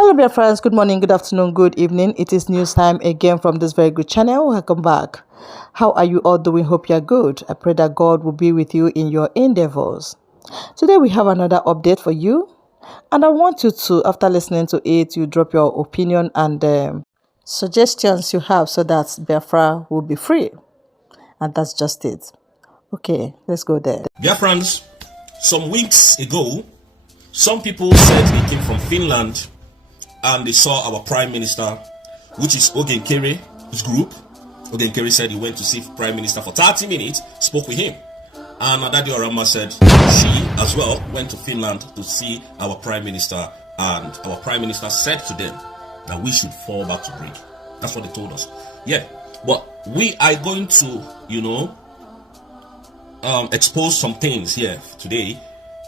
Hello, dear friends. Good morning, good afternoon, good evening. It is news time again from this very good channel. Welcome back. How are you all doing? Hope you're good. I pray that God will be with you in your endeavors. Today, we have another update for you. And I want you to, after listening to it, you drop your opinion and suggestions you have so that Biafra will be free. And that's just it. Okay, let's go there. Dear friends, some weeks ago, some people said they came from Finland and they saw our Prime Minister, which is Ogenkere's group. Ogenkere said he went to see Prime Minister for 30 minutes, spoke with him. And Adadi Orama said she as well went to Finland to see our Prime Minister, and our Prime Minister said to them that we should fall back to break. That's what they told us. Yeah, but we are going to, expose some things here today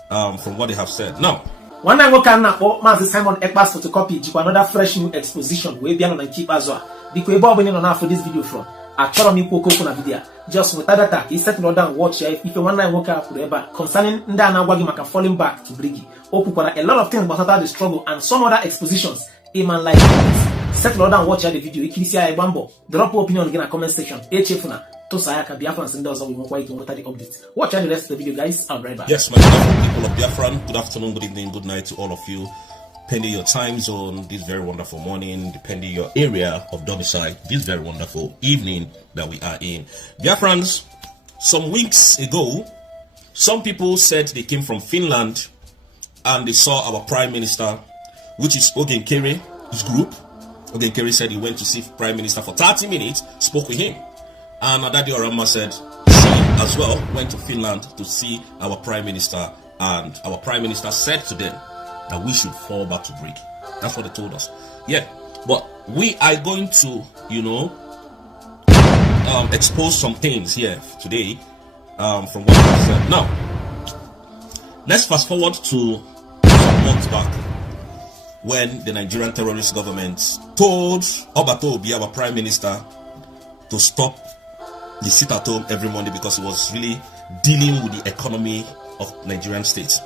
from what they have said. Now, one night we can now Mazi Simon Ekpa's photocopy jikwa another fresh new exposition we bia no na Ekpa azwa biko ebe obuni no na for this video from achoro mi kwoko na video just with that he set no down watch if one night we can forever concerning nda na agwagi maka falling back to brigi okukwara a lot of things about the struggle and some other expositions a man like this set no down watch the video ikirisi ya bambo drop opinion in the comment section echefuna to Sayaka Biafrans and those we won't quite water the updates. Watch out the rest of the video, guys. I'll be right back. Yes, my beautiful people of Biafran, good afternoon, good evening, good night to all of you. Depending your time zone, this very wonderful morning, depending your area of domicile, this very wonderful evening that we are in. Biafrans, some weeks ago, some people said they came from Finland and they saw our Prime Minister, which is Ogenkere's group. Ogenkere said he went to see Prime Minister for 30 minutes, spoke with him. And Adadi Orama said she as well went to Finland to see our Prime Minister, and our Prime Minister said to them that we should fall back to break. That's what they told us. Yeah, but we are going to, expose some things here today from what they said. Now, let's fast forward to some months back when the Nigerian terrorist government told Obato Obi, our Prime Minister, to stop the sit at home every Monday because he was really dealing with the economy of Nigerian states.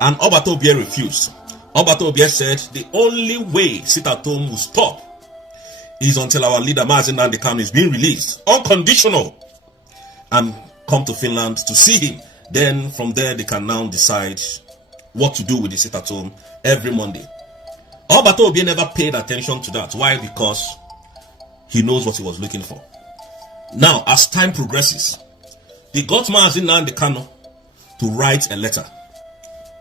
And Obato Obi refused. Obato Obi said the only way sit at home will stop is until our leader Mazi Nnamdi Kanu is being released, unconditional, and come to Finland to see him. Then from there they can now decide what to do with the sit at home every Monday. Obato Obi never paid attention to that. Why? Because he knows what he was looking for. Now, as time progresses, they got Mazi Nnamdi Kanu to write a letter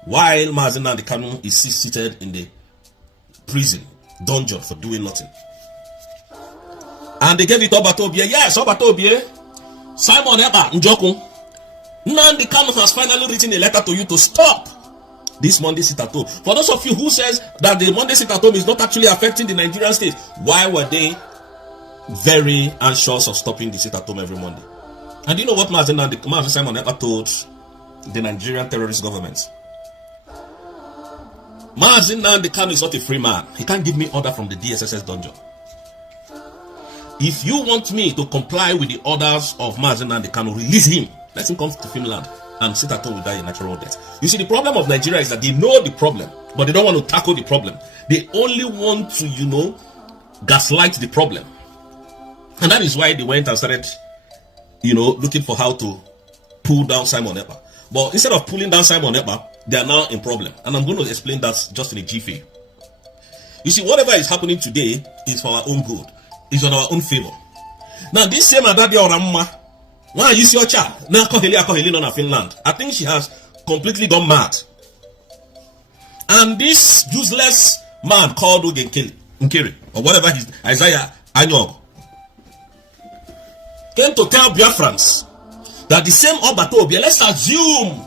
while Mazi Nnamdi Kanu is seated in the prison dungeon for doing nothing. And they gave it to Obato Obi. Yes, Obato Obi, Simon Ekpa Njoku, Nnamdi Kanu has finally written a letter to you to stop this Monday sit at home. For those of you who says that the Monday sit at home is not actually affecting the Nigerian state, why were they very anxious of stopping the sit at home every Monday? And you know what Mazi Simon Ekpa told the Nigerian terrorist government? Mazi Nnamdi Kanu is not a free man. He can't give me order from the DSSS dungeon. If you want me to comply with the orders of Mazi Nnamdi Kanu, release him. Let him come to Finland and sit at home without a natural death. You see, the problem of Nigeria is that they know the problem, but they don't want to tackle the problem. They only want to, gaslight the problem. And that is why they went and started, looking for how to pull down Simon Ekpa. But instead of pulling down Simon Ekpa, they are now in problem. And I'm going to explain that just in a jiffy. You see, whatever is happening today is for our own good. It's on our own favor. Now, this same Adadi Orama, when you see your child, now Koheli Finland, I think she has completely gone mad. And this useless man called Ogenkere, or whatever he's, Isaiah Anyog, came to tell Biafrans that the same Obato Obi, let's assume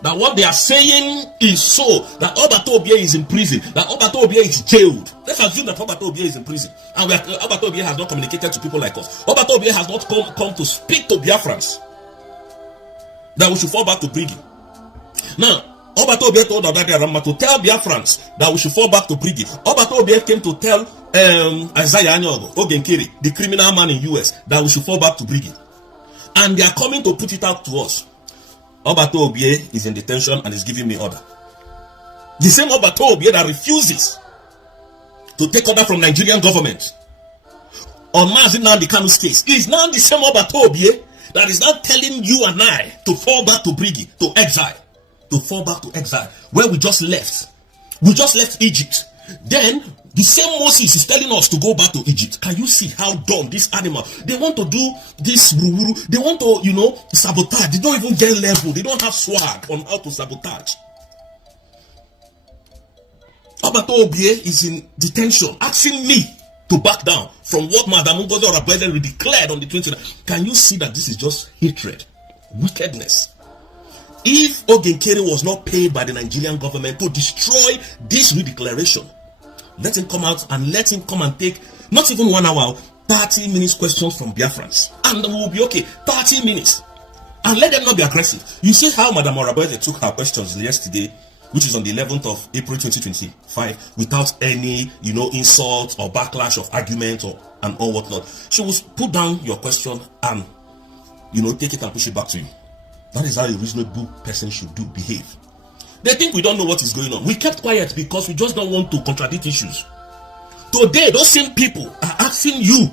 that what they are saying is so, that Obato Obi is in prison, that Obato Obi is jailed. Let's assume that Obato Obi is in prison, and Obato Obi has not communicated to people like us. Obato Obi has not come to speak to Biafrans that we should fall back to Brigi. Now, Obato Obi told Adadi Orama to tell Biafrans that we should fall back to Brigi. Obato Obi came to tell Isaiah Anyogo, Ogenkere, the criminal man in US, that we should fall back to Brigi. And they are coming to put it out to us. Obato Obi is in detention and is giving me order. The same Obato Obi that refuses to take order from Nigerian government on Mazi Nnamdi Kanu's case is now the same Obatobie that is now telling you and I to fall back to Brigi, to exile. To fall back to exile, where we just left. We just left Egypt. Then the same Moses is telling us to go back to Egypt. Can you see how dumb this animal? They want to do this. They want to, sabotage. They don't even get level. They don't have swag on how to sabotage. Obatobie is in detention, asking me to back down from what Madam Ngozi Orabueze declared on the 29th. Can you see that this is just hatred, wickedness? If Ogenkere was not paid by the Nigerian government to destroy this redeclaration, let him come out and let him come and take not even 1 hour, 30 minutes questions from Biafrans, and we will be okay. 30 minutes, and let them not be aggressive. You see how Madam Orabueze took her questions yesterday, which is on the 11th of April 2025, without any, insult or backlash of argument and all whatnot. She will put down your question and, take it and push it back to you. That is how a reasonable person should behave. They think we don't know what is going on. We kept quiet because we just don't want to contradict issues. Today, those same people are asking you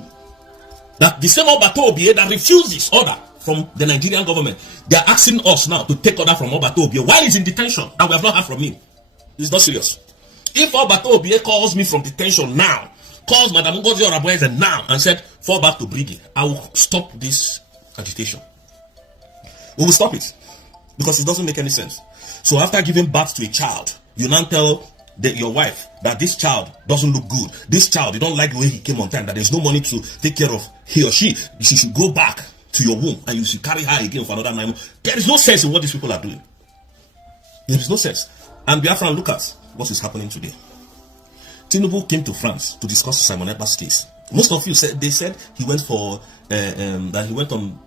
that the same Obatobie that refuses order from the Nigerian government, they are asking us now to take order from Obatobie while he's in detention that we have not heard from him. It's not serious. If Obatobie calls me from detention now, calls Madam Ngozi Orabueze now and said, fall back to Brigi, I will stop this agitation. We will stop it because it doesn't make any sense. So after giving birth to a child, you now tell your wife that this child doesn't look good. This child, you don't like the way he came on time, that there's no money to take care of he or she. She should go back to your womb and you should carry her again for another 9 months. There is no sense in what these people are doing. There is no sense. And Biafran, look at what is happening today. Tinubu came to France to discuss Simon Ekpa's case. Most of you said he went for that he went on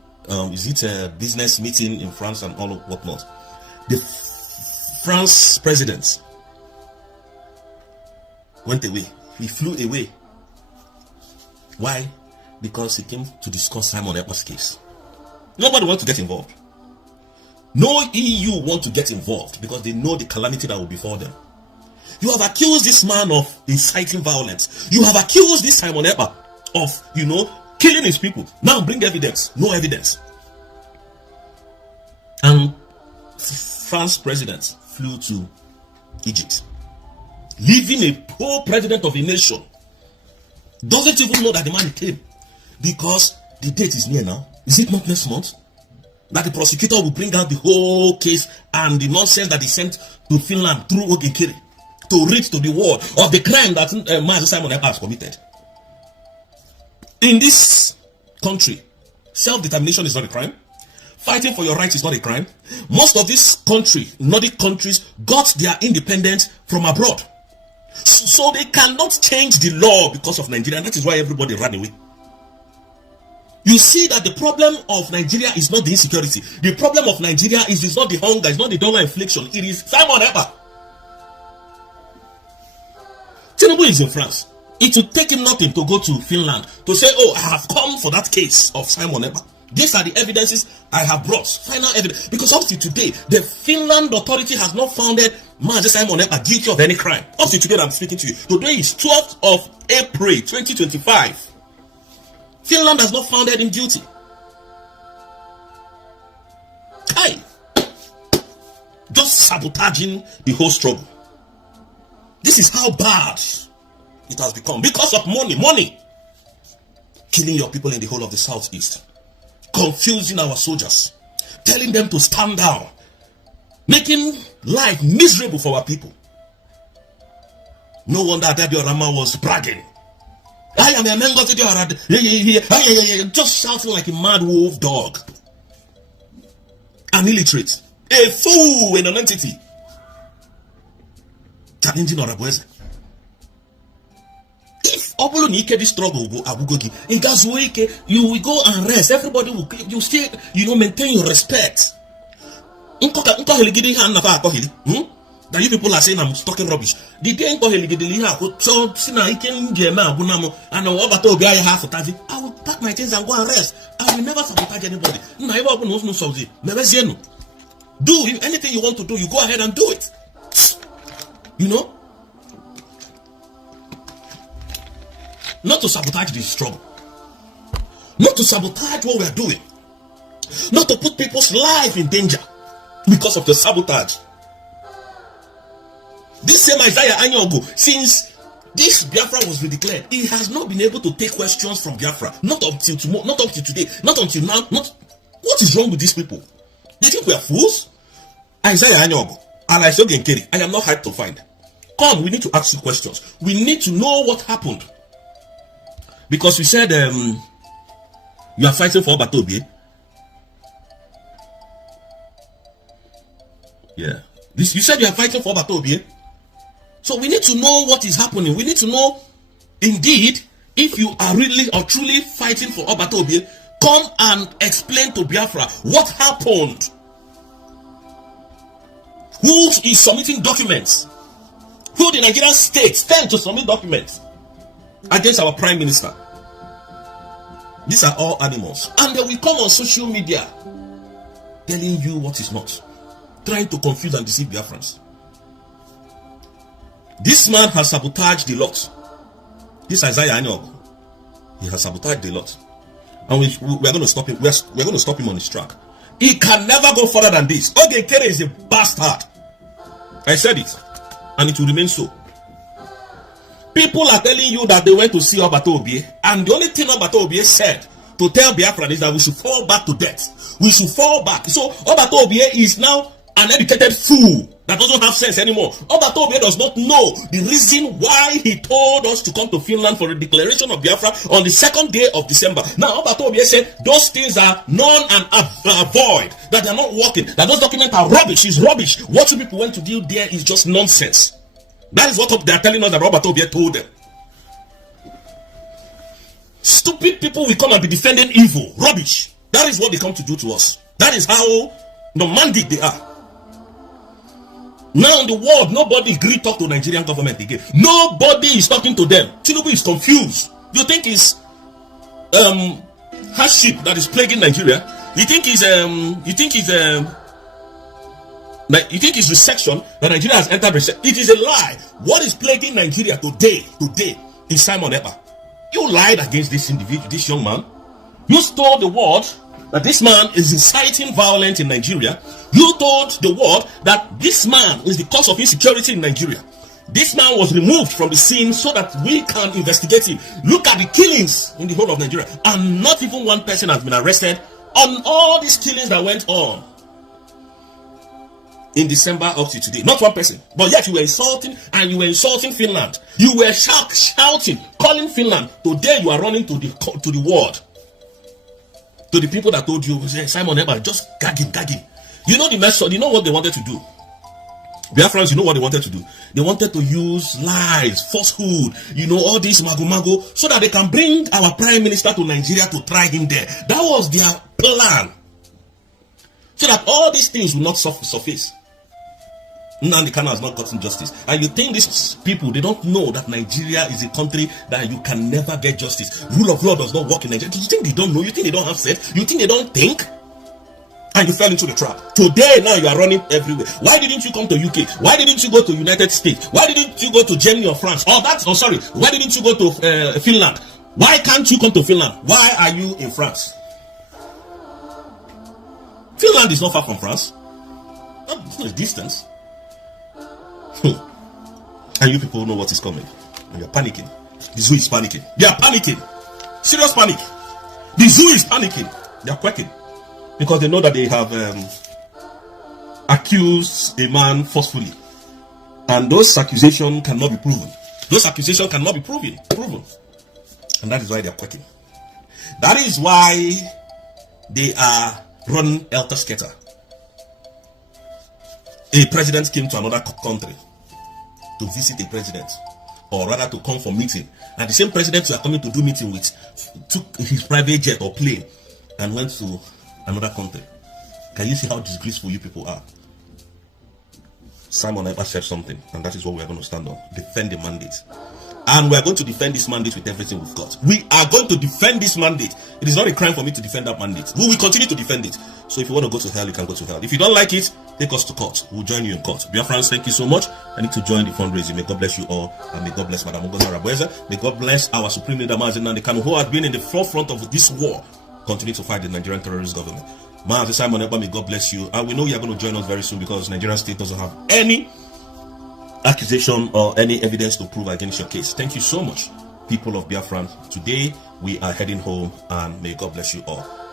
is it a business meeting in France and all of whatnot. The France president went away. He flew away. Why? Because he came to discuss Simon Ekpa's case. Nobody wants to get involved. No EU want to get involved because they know the calamity that will befall them. You have accused this man of inciting violence. You have accused this Simon Ekpa of, killing his people. Now bring evidence. No evidence. And France president flew to Egypt, leaving a poor president of a nation. Doesn't even know that the man came, because the date is near now. Is it not next month that the prosecutor will bring out the whole case and the nonsense that he sent to Finland through Ogenkere to read to the world of the crime that Mazi Simon Ekpa has committed? In this country, self-determination is not a crime. Fighting for your rights is not a crime. Most of this country, Nordic countries, got their independence from abroad. So they cannot change the law because of Nigeria. That is why everybody ran away. You see that the problem of Nigeria is not the insecurity. The problem of Nigeria is not the hunger, it's not the dollar inflation. It is Simon Ekpa. Tinubu is in France. It will take him nothing to go to Finland to say, oh, I have come for that case of Simon Ekpa. These are the evidences I have brought. Final evidence. Because up to today, the Finland authority has not founded Mazi Simon Ekpa guilty of any crime. Up to today that I'm speaking to you. Today is 12th of April 2025. Finland has not founded him guilty. Kai. Just sabotaging the whole struggle. This is how bad it has become. Because of money. Killing your people in the whole of the southeast. Confusing our soldiers, telling them to stand down, making life miserable for our people. No wonder Adedio Rama was bragging. I am a man, just shouting like a mad wolf dog. An illiterate, a fool, and an entity. Challenging Orabueze. If Obulunike this struggle go Abugogi, in Gazuike, you will go and rest. Everybody will, you still, maintain your respect. That you people are saying I'm talking rubbish. The day so Sina Iken Jema Bunamo and Obato Bia half of Tavi, I will pack my things and go and rest. I will never sabotage anybody. Never knows no Saudi. Never Zenu. Do anything you want to do, you go ahead and do it. not to sabotage the struggle, not to sabotage what we are doing, not to put people's life in danger because of the sabotage. This same Isaiah Anyogo, since this Biafra was redeclared, he has not been able to take questions from Biafra. Not until tomorrow, not up to today, not until now. What is wrong with these people? They think we are fools? Isaiah Anyogo, and I am not hard to find. Come, we need to ask you questions. We need to know what happened. Because you said you are fighting for Obatobie. Yeah. You said you are fighting for Obatobie. So we need to know what is happening. We need to know, indeed, if you are really or truly fighting for Obatobie, come and explain to Biafra what happened. Who is submitting documents? Who the Nigerian state stand to submit documents against our prime minister? These are all animals. And they will come on social media telling you what is not, trying to confuse and deceive Biafrans. This man has sabotaged the lot. This Isaiah Anyog, he has sabotaged the lot. And we are going to stop him. We are going to stop him on his track. He can never go further than this. Ogekere is a bastard. I said it. And it will remain so. People are telling you that they went to see Obatobie, and the only thing Obatobie said to tell Biafra is that we should fall back to death. We should fall back. So Obatobie is now an educated fool that doesn't have sense anymore. Obatobie does not know the reason why he told us to come to Finland for a declaration of Biafra on the 2nd day of December. Now Obatobie said those things are null and void, that they are not working, that those documents are rubbish. It's rubbish. What you people went to do there is just nonsense. That is what they are telling us that Obatobie told them. Stupid people will come and be defending evil. Rubbish. That is what they come to do to us. That is how nomadic they are. Now in the world, nobody agreed to talk to Nigerian government again. Nobody is talking to them. Tinubu is confused. You think it's hardship that is plaguing Nigeria? You think it's recession that Nigeria has entered recession? It is a lie. What is plaguing Nigeria today is Simon Ekpa. You lied against this individual, this young man. You told the world that this man is inciting violence in Nigeria. You told the world that this man is the cause of insecurity in Nigeria. This man was removed from the scene so that we can investigate him. Look at the killings in the whole of Nigeria, and not even one person has been arrested on all these killings that went on in December up to today. Not one person. But yet you were insulting, and you were insulting Finland. You were shouting, calling Finland. Today you are running to the world, to the people that told you, Simon Ekpa, just gagging. You know the method. You know what they wanted to do. Biafrans, you know what they wanted to do. They wanted to use lies, falsehood, all this mago, so that they can bring our prime minister to Nigeria to try him there. That was their plan. So that all these things will not surface. Nnamdi Kanu has not gotten justice. And you think these people, they don't know that Nigeria is a country that you can never get justice. Rule of law does not work in Nigeria. You think they don't know? You think they don't have sense? You think they don't think? And you fell into the trap. Today, now you are running everywhere. Why didn't you come to UK? Why didn't you go to United States? Why didn't you go to Germany or France? Why didn't you go to Finland? Why can't you come to Finland? Why are you in France? Finland is not far from France. It's not a distance. And you people know what is coming. And you're panicking. The zoo is panicking. They are panicking. Serious panic. The zoo is panicking. They are quacking. Because they know that they have accused a man forcefully. And those accusations cannot be proven. Those accusations cannot be proven. And that is why they are quacking. That is why they are running helter-skelter. A president came to another country to visit a president, or rather to come for meeting, and the same president you are coming to do meeting with took his private jet or plane and went to another country. Can you see how disgraceful you people are? Simon Ekpa said something, and that is what we are going to stand on. Defend the mandate. And we are going to defend this mandate with everything we've got. We are going to defend this mandate. It is not a crime for me to defend that mandate. We will continue to defend it. So if you want to go to hell, you can go to hell. If you don't like it, take us to court. We'll join you in court. Biafrans, thank you so much. I need to join the fundraising. May God bless you all, and may God bless Madam Ngozi Arabweza. May God bless our Supreme Leader Mazi Nnamdi Kanu, who has been in the forefront of this war, continue to fight the Nigerian terrorist government. Mazi Simon Ekpa, may God bless you. And we know you are going to join us very soon, because Nigerian state doesn't have any accusation or any evidence to prove against your case. Thank you so much, people of Biafran. Today we are heading home, and may God bless you all.